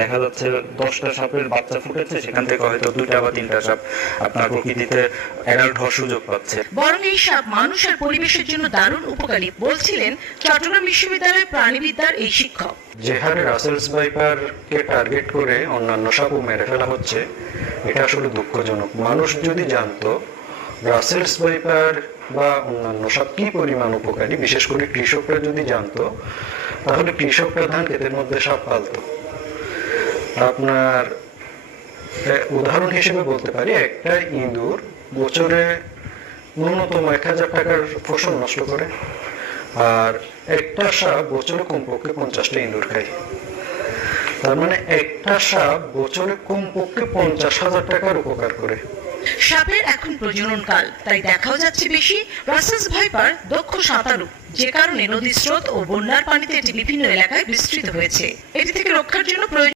দেখা যাচ্ছে 10টা সাপের বাচ্চা ফুটেছে, সেখান থেকে হয়তো 2টা বা 3টা সাপ আপনার প্রকৃতিতে অ্যাডাল্ট হওয়ার সুযোগ পাচ্ছে। বরং এই সাপ মানুষ আর পরিবেশের জন্য দারুণ উপকারী বলছিলেন চট্টগ্রাম বিশ্ববিদ্যালয়ের প্রাণীবিদ্যার এই শিক্ষক। যে হারে রাসেলস ভাইপারকে টার্গেট করে অন্যান্য সাপও মেরে ফেলা হচ্ছে, এটা আসলে দুঃখজনক। মানুষ যদি জানতো রাসেলস ভাইপার বা অন্যান্য সাপ কি পরিমাণ উপকারী, বিশেষ করে কৃষকরা যদি জানতো, তাহলে কৃষকরা ধান ক্ষেতের মধ্যে সাপ পালতো। আপনার উদাহরণ হিসেবে বলতে পারি, একটা ইঁদুর বছরে ন্যূনতম 1000 টাকার ফসল নষ্ট করে, আর একটা সাপ বছরে কমপক্ষে 50টা ইঁদুর খায়। তার মানে একটা সাপ বছরে কমপক্ষে 50,000 টাকার উপকার করে। সাপের এখন প্রজনন কাল, তাই দেখাও যাচ্ছে বেশি রাসেলস ভাইপার দক্ষ সাঁতারু, যে কারণে নদীর স্রোত ও বন্যার পানিতে এটি বিভিন্ন এলাকায় বিস্তৃত হয়েছে। এটি থেকে রক্ষার জন্য